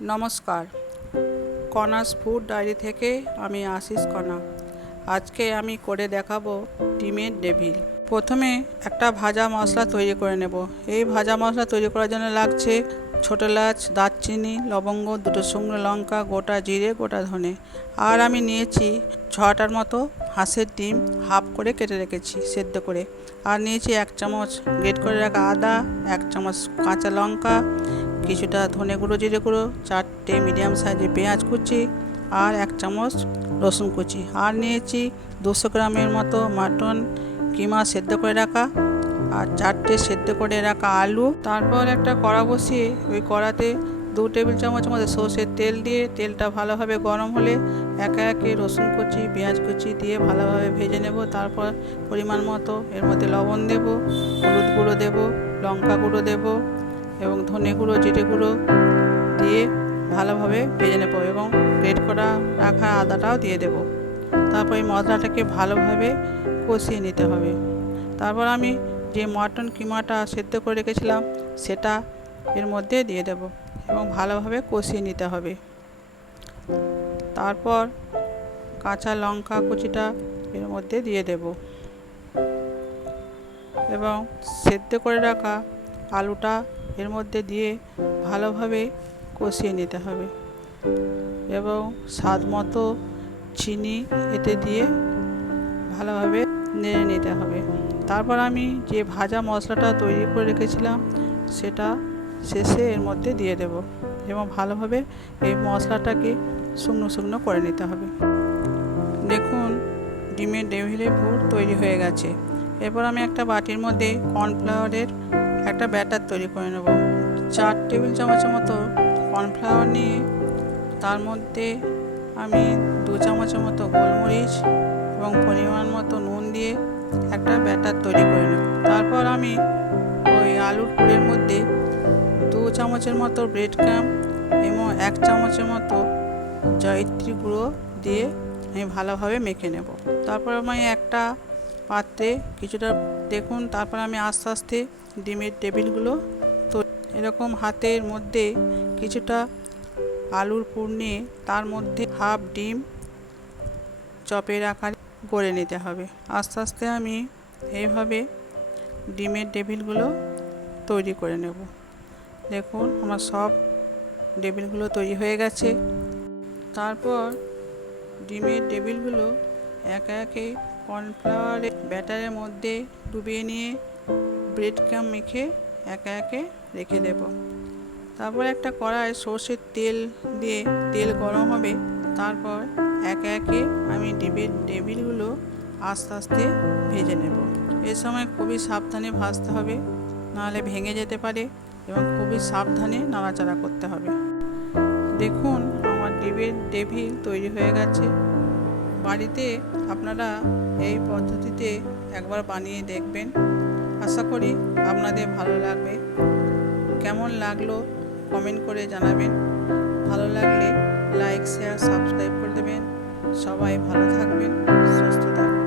नमस्कार Kansas food diary থেকে আমি আশিস কণা। আজকে আমি করে দেখাবো ডিমের ডেভিল। প্রথমে একটা ভাজা মশলা তৈরি করে নেব। এই ভাজা মশলা তৈরি করার জন্য লাগছে ছোট এলাচ, দারচিনি, লবঙ্গ, দুটো শুকনো লঙ্কা, গোটা জিরে, গোটা ধনে। আর আমি নিয়েছি 6টার মতো হাঁসের ডিম হাফ করে কেটে রেখেছি সেদ্ধ করে। আর নিয়েছি 1 চামচ গ্রেট করে রাখা আদা, 1 চামচ কাঁচা লঙ্কা, কিছুটা ধনে গুঁড়ো, জিরে গুঁড়ো, 4টে মিডিয়াম সাইজের পেঁয়াজ কুচি আর 1 চামচ রসুন কুচি। আর নিয়েছি 200 গ্রামের মতো মাটন কিমা সেদ্ধ করে রাখা আর 4টে সেদ্ধ করে রাখা আলু। তারপর একটা কড়া বসিয়ে ওই কড়াতে 2 টেবিল চামচের মতো সর্ষের তেল দিয়ে তেলটা ভালোভাবে গরম হলে একে একে রসুন কুচি, পেঁয়াজ কুচি দিয়ে ভালোভাবে ভেজে নেব। তারপর পরিমাণ মতো এর মধ্যে লবণ দেব, হলুদ গুঁড়ো দেব, লঙ্কা গুঁড়ো দেব এবং ধনে গুঁড়ো, জিরে গুঁড়ো দিয়ে ভালোভাবে ভেজে নেব এবং গ্রেট করা রাখা আদাটাও দিয়ে দেব। তারপর এই মশলাটাকে ভালোভাবে কষিয়ে নিতে হবে। তারপর আমি যে মটন কিমাটা সেদ্ধ করে রেখেছিলাম সেটা এর মধ্যে দিয়ে দেব এবং ভালোভাবে কষিয়ে নিতে হবে। তারপর কাঁচা লঙ্কা কুচিটা এর মধ্যে দিয়ে দেব এবং সেদ্ধ করে রাখা আলুটা এর মধ্যে দিয়ে ভালোভাবে কষিয়ে নিতে হবে এবং স্বাদ মতো চিনি এতে দিয়ে ভালোভাবে নেড়ে নিতে হবে। তারপর আমি যে ভাজা মশলাটা তৈরি করে রেখেছিলাম সেটা শেষে এর মধ্যে দিয়ে দেব এবং ভালোভাবে এই মশলাটাকে শুকনো শুকনো করে নিতে হবে। দেখুন ডিমের ডেভিলের পুর তৈরি হয়ে গেছে। এরপর আমি একটা বাটির মধ্যে কর্নফ্লাওয়ারের একটা ব্যাটার তৈরি করে নেব। 4 টেবিল চামচের মতো কর্নফ্লাওয়ার নিয়ে তার মধ্যে আমি 2 চামচের মতো গোলমরিচ এবং পরিমাণ মতো নুন দিয়ে একটা ব্যাটার তৈরি করে নেব। তারপর আমি ওই আলুর পুরের মধ্যে 2 চামচের মতো ব্রেড ক্রাম্ব এবং 1 চামচের মতো জয়িত্রী গুঁড়ো দিয়ে আমি ভালোভাবে মেখে নেব। তারপর আমি একটা পাত্রে কিছুটা দেখুন, তারপর আমি আস্তে আস্তে ডিমের টেবিলগুলো এরকম হাতের মধ্যে কিছুটা আলুর পুর নিয়ে তার মধ্যে হাফ ডিম চপের আকারে গড়ে নিতে হবে। আস্তে আস্তে আমি এইভাবে ডিমের টেবিলগুলো তৈরি করে নেব। দেখুন আমার সব টেবিলগুলো তৈরি হয়ে গেছে। তারপর ডিমের টেবিলগুলো একে একে কর্নফ্লাওয়ারের ব্যাটারের মধ্যে ডুবিয়ে নিয়ে ব্রেড ক্রাম্ব মেখে একে একে রেখে দেব। তারপর একটা কড়াই সর্ষের তেল দিয়ে তেল গরম হবে। তারপর একে একে আমি ডিমের টেবিলগুলো আস্তে আস্তে ভেজে নেব। এ সময় খুবই সাবধানে ভাজতে হবে, নাহলে ভেঙে যেতে পারে এবং খুবই সাবধানে নাড়াচাড়া করতে হবে। দেখুন আমার ডিমের ডেভিল তৈরি হয়ে গেছে। বাড়িতে আপনারা এই পদ্ধতিতে একবার বানিয়ে দেখবেন। আশা করি আপনাদের ভালো লাগবে। কেমন লাগলো কমেন্ট করে জানাবেন। ভালো লাগলে লাইক, শেয়ার, সাবস্ক্রাইব করে দেবেন। সবাই ভালো থাকবেন, সুস্থ থাকবেন।